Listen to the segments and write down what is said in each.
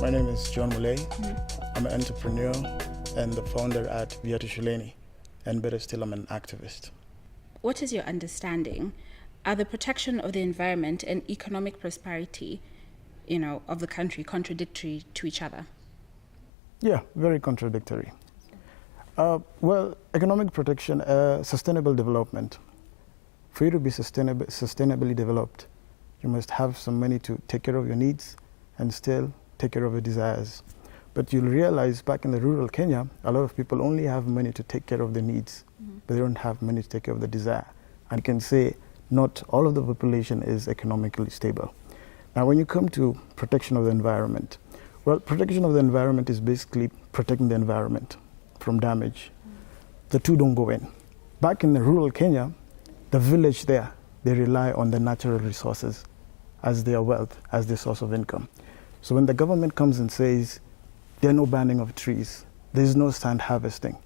My name is John Mulay. I'm an entrepreneur and the founder at Viatu Shuleni, and better still, I'm an activist. What is your understanding? Are the protection of the environment and economic prosperity, of the country contradictory to each other? Yeah, very contradictory. Well, economic protection, sustainable development. For you to be sustainably developed, you must have some money to take care of your needs and still take care of your desires. But you'll realize back in the rural Kenya, a lot of people only have money to take care of their needs, but they don't have money to take care of the desire. And you can say not all of the population is economically stable. Now, when you come to protection of the environment, well, protection of the environment is basically protecting the environment from damage. The two don't go in. Back in the rural Kenya, the village there, they rely on the natural resources as their wealth, as their source of income. So when the government comes and says, there are no banning of trees, there is no sand harvesting,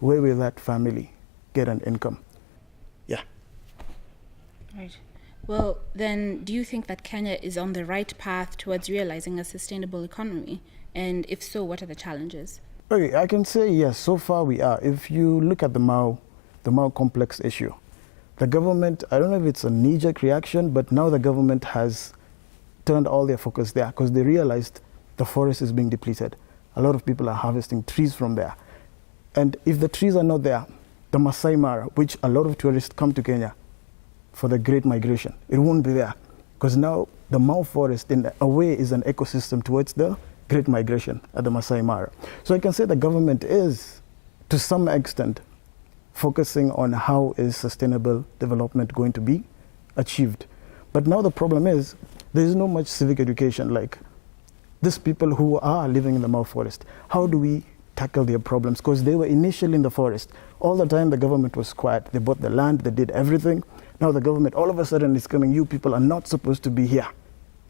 where will that family get an income? Yeah. Right. Well, then, do you think that Kenya is on the right path towards realizing a sustainable economy? And if so, what are the challenges? Okay, I can say yes, so far we are. If you look at the Mau complex issue, the government, I don't know if it's a knee-jerk reaction, but now the government has turned all their focus there because they realized the forest is being depleted. A lot of people are harvesting trees from there. And if the trees are not there, the Masai Mara, which a lot of tourists come to Kenya for the Great Migration, it won't be there because now the Mau forest in a way is an ecosystem towards the Great Migration at the Masai Mara. So I can say the government is, to some extent, focusing on how is sustainable development going to be achieved. But now the problem is there is no much civic education. Like these people who are living in the Mau forest, how do we tackle their problems? Because they were initially in the forest. All the time the government was quiet. They bought the land, they did everything. Now the government all of a sudden is coming, you people are not supposed to be here.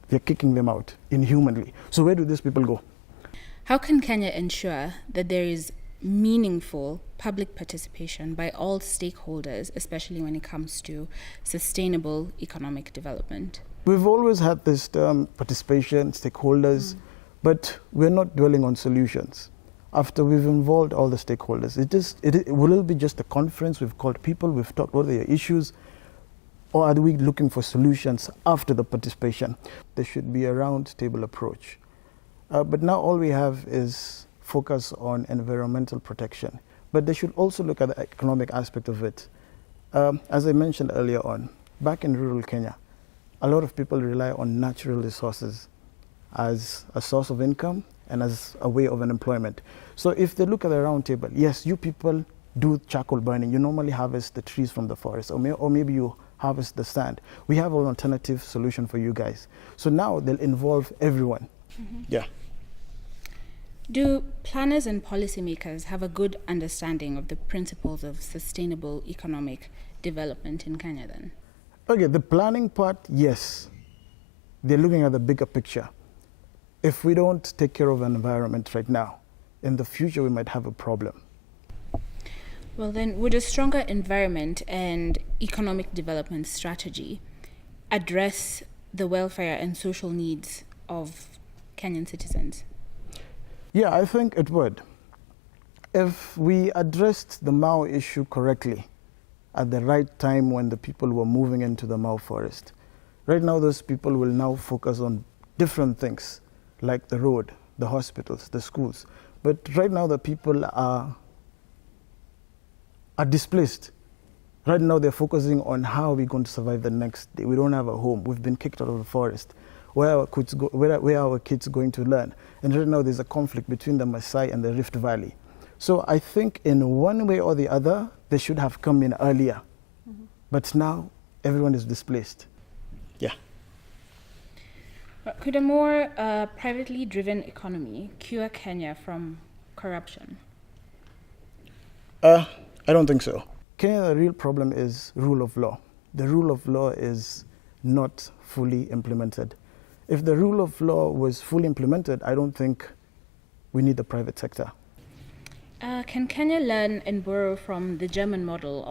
They're kicking them out inhumanly. So where do these people go? How can Kenya ensure that there is meaningful public participation by all stakeholders, especially when it comes to sustainable economic development? We've always had this term, participation, stakeholders, but we're not dwelling on solutions. After we've involved all the stakeholders, will it be just a conference? We've called people, we've talked about their issues, or are we looking for solutions after the participation? There should be a round table approach. But now all we have is focus on environmental protection. But they should also look at the economic aspect of it. As I mentioned earlier on, back in rural Kenya, a lot of people rely on natural resources as a source of income and as a way of an employment. So if they look at the round table, yes, you people do charcoal burning. You normally harvest the trees from the forest, or maybe you harvest the sand. We have an alternative solution for you guys. So now they'll involve everyone. Yeah. Do planners and policymakers have a good understanding of the principles of sustainable economic development in Kenya then? Okay, the planning part, yes. They're looking at the bigger picture. If we don't take care of the environment right now, in the future we might have a problem. Well then, would a stronger environment and economic development strategy address the welfare and social needs of Kenyan citizens? Yeah, I think it would. If we addressed the Mau issue correctly at the right time when the people were moving into the Mau forest, right now those people will now focus on different things like the road, the hospitals, the schools. But right now the people are displaced. Right now they're focusing on how are we going to survive the next day. We don't have a home. We've been kicked out of the forest. Where are our kids going to learn? And right now there's a conflict between the Maasai and the Rift Valley. So I think in one way or the other, they should have come in earlier. But now everyone is displaced. Yeah. Could a more privately driven economy cure Kenya from corruption? I don't think so. Kenya, the real problem is rule of law. The rule of law is not fully implemented. If the rule of law was fully implemented, I don't think we need the private sector. Can Kenya learn and borrow from the German model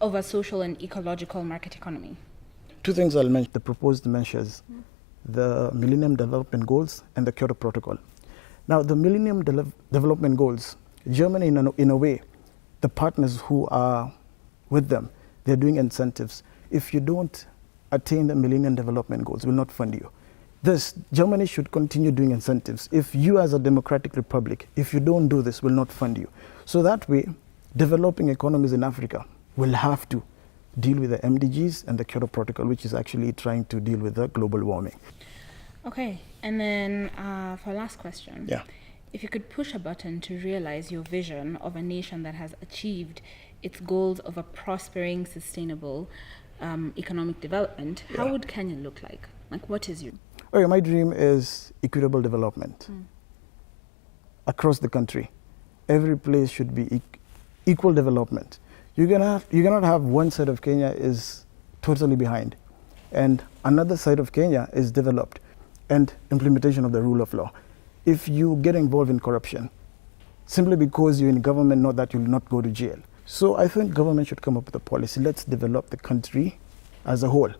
of a social and ecological market economy? Two things I'll mention. The proposed measures the Millennium Development Goals and the Kyoto Protocol. Now, the Millennium Development Goals, Germany, in a way, the partners who are with them, they're doing incentives. If you don't attain the Millennium Development Goals, we'll not fund you. Germany should continue doing incentives. If you as a democratic republic, if you don't do this, we'll not fund you. So that way, developing economies in Africa will have to deal with the MDGs and the Kyoto Protocol, which is actually trying to deal with the global warming. Okay, and then for last question. Yeah. If you could push a button to realize your vision of a nation that has achieved its goals of a prospering, sustainable economic development, how would Kenya look like? Like, what is you? Okay, my dream is equitable development across the country. Every place should be equal development. You cannot have one side of Kenya is totally behind, and another side of Kenya is developed, and implementation of the rule of law. If you get involved in corruption, simply because you're in government, not that you'll not go to jail. So I think government should come up with a policy. Let's develop the country as a whole.